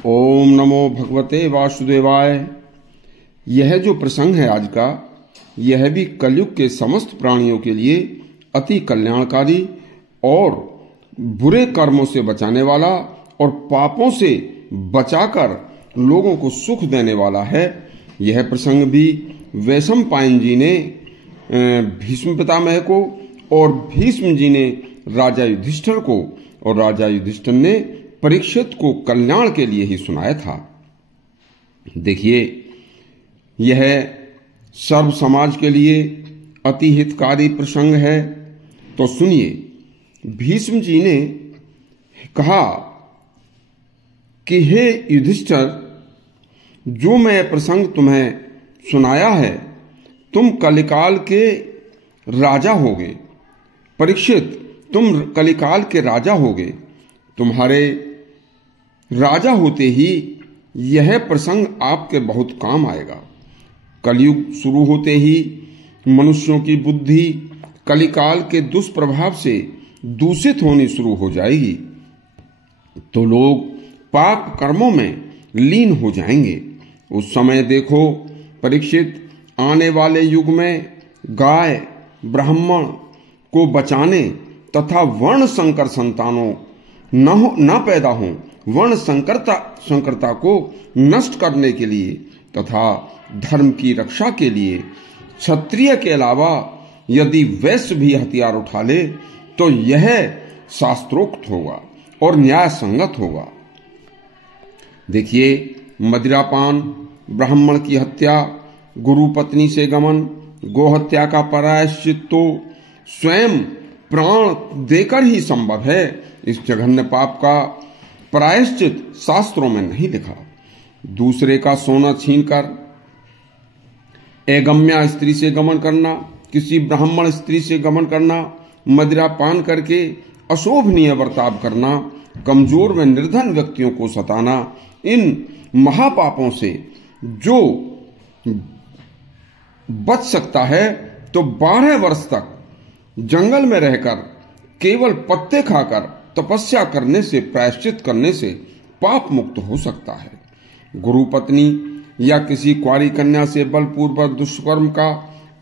ओम नमो भगवते वासुदेवाय। यह जो प्रसंग है आज का, यह भी कलयुग के समस्त प्राणियों के लिए अति कल्याणकारी और बुरे कर्मों से बचाने वाला और पापों से बचाकर लोगों को सुख देने वाला है। यह प्रसंग भी वैशंपायन जी ने भीष्म पितामह को और भीष्म जी ने राजा युधिष्ठिर को और राजा युधिष्ठिर ने परीक्षित को कल्याण के लिए ही सुनाया था। देखिए, यह सर्व समाज के लिए अति हितकारी प्रसंग है। तो सुनिए, भीष्म जी ने कहा कि हे युधिष्ठिर, जो मैं प्रसंग तुम्हें सुनाया है, तुम कलिकाल के राजा होगे। परीक्षित, तुम कलिकाल के राजा होगे। तुम्हारे राजा होते ही यह प्रसंग आपके बहुत काम आएगा। कलयुग शुरू होते ही मनुष्यों की बुद्धि कलिकाल के दुष्प्रभाव से दूषित होनी शुरू हो जाएगी, तो लोग पाप कर्मों में लीन हो जाएंगे। उस समय देखो परीक्षित, आने वाले युग में गाय ब्राह्मण को बचाने तथा वर्ण संकर संतानों न पैदा हों, वर्ण संकरता को नष्ट करने के लिए तथा धर्म की रक्षा के लिए क्षत्रिय के अलावा यदि वैश्य भी हथियार उठा ले तो यह शास्त्रोक्त होगा और न्याय संगत होगा। देखिए, मदिरापान, ब्राह्मण की हत्या, गुरु पत्नी से गमन, गोहत्या का प्रायश्चित तो स्वयं प्राण देकर ही संभव है। इस जघन्य पाप का प्रायश्चित शास्त्रों में नहीं लिखा। दूसरे का सोना छीनकर अगम्या स्त्री से गमन करना, किसी ब्राह्मण स्त्री से गमन करना, मदिरा पान करके अशोभनीय बर्ताव करना, कमजोर व निर्धन व्यक्तियों को सताना, इन महापापों से जो बच सकता है तो 12 वर्ष तक जंगल में रहकर केवल पत्ते खाकर तपस्या करने से, प्रायश्चित करने से पाप मुक्त हो सकता है। गुरु पत्नी या किसी कुंवारी कन्या से बलपूर्वक दुष्कर्म का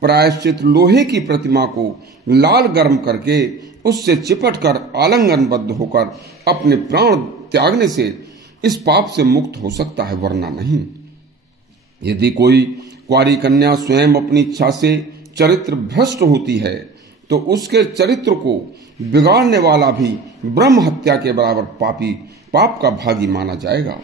प्रायश्चित लोहे की प्रतिमा को लाल गर्म करके उससे चिपटकर आलिंगनबद्ध होकर अपने प्राण त्यागने से इस पाप से मुक्त हो सकता है, वरना नहीं। यदि कोई कुंवारी कन्या स्वयं अपनी इच्छा से चरित्र भ्रष्ट होती है तो उसके चरित्र को बिगाड़ने वाला भी ब्रह्म हत्या के बराबर पाप का भागी माना जाएगा।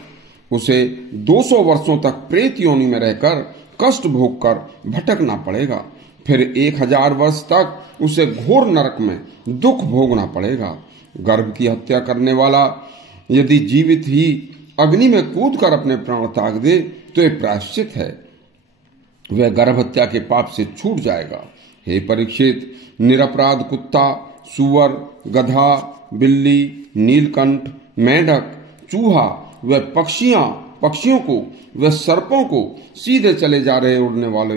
उसे 200 वर्षों तक प्रेत योनि में रहकर कष्ट भोग कर भटकना पड़ेगा। फिर 1000 वर्ष तक उसे घोर नरक में दुख भोगना पड़ेगा। गर्भ की हत्या करने वाला यदि जीवित ही अग्नि में कूदकर अपने प्राण त्याग दे तो ये प्रायश्चित है, वह गर्भ हत्या के पाप से छूट जाएगा। हे परीक्षित, निरपराध कुत्ता, सुअर, गधा, बिल्ली, नीलकंठ, मेंढक, चूहा व पक्षियों को व सर्पों को सीधे चले जा रहे उड़ने वाले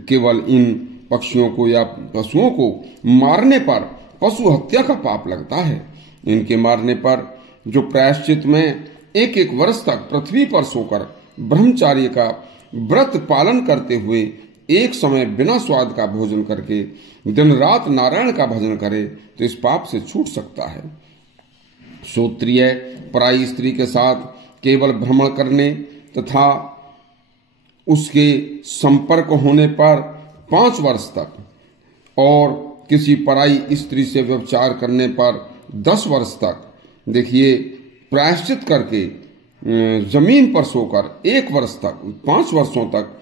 केवल इन पक्षियों को या पशुओं को मारने पर पशु हत्या का पाप लगता है। इनके मारने पर जो प्रायश्चित में 1-1 वर्ष तक पृथ्वी पर सोकर ब्रह्मचार्य का व्रत पालन करते हुए एक समय बिना स्वाद का भोजन करके दिन रात नारायण का भजन करे तो इस पाप से छूट सकता है। श्रोत्रिय पराई स्त्री के साथ केवल भ्रमण करने तथा उसके संपर्क होने पर 5 वर्ष तक और किसी पराई स्त्री से व्यभिचार करने पर 10 वर्ष तक, देखिए, प्रायश्चित करके जमीन पर सोकर 1 वर्ष तक, 5 वर्षों तक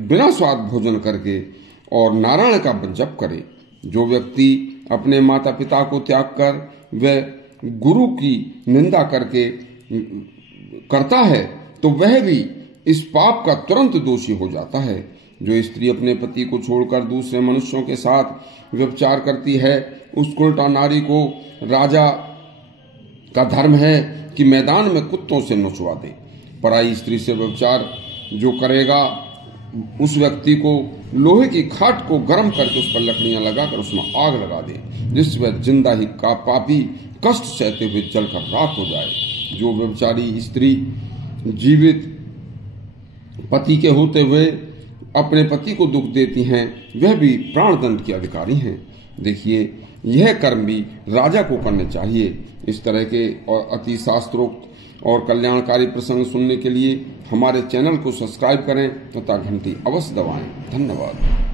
बिना स्वाद भोजन करके और नारायण का जप करे। जो व्यक्ति अपने माता पिता को त्याग कर व गुरु की निंदा करके करता है तो वह भी इस पाप का तुरंत दोषी हो जाता है। जो स्त्री अपने पति को छोड़कर दूसरे मनुष्यों के साथ व्यभिचार करती है, उस उल्टा नारी को राजा का धर्म है कि मैदान में कुत्तों से नोचवा दे। पराई स्त्री से व्यभिचार जो करेगा उस व्यक्ति को लोहे की खाट को गर्म करके उस पर लकड़ियां लगाकर उसमें आग लगा दे, जिससे वह जिंदा ही का पापी कष्ट सहते हुए जलकर राख हो जाए। जो व्यभिचारी स्त्री जीवित पति के होते हुए अपने पति को दुख देती हैं, वह भी प्राणदंड के अधिकारी हैं। देखिए, यह कर्म भी राजा को करने चाहिए। इस तरह के और अति शास्त्रोक्त और कल्याणकारी प्रसंग सुनने के लिए हमारे चैनल को सब्सक्राइब करें तथा घंटी अवश्य दबाएं। धन्यवाद।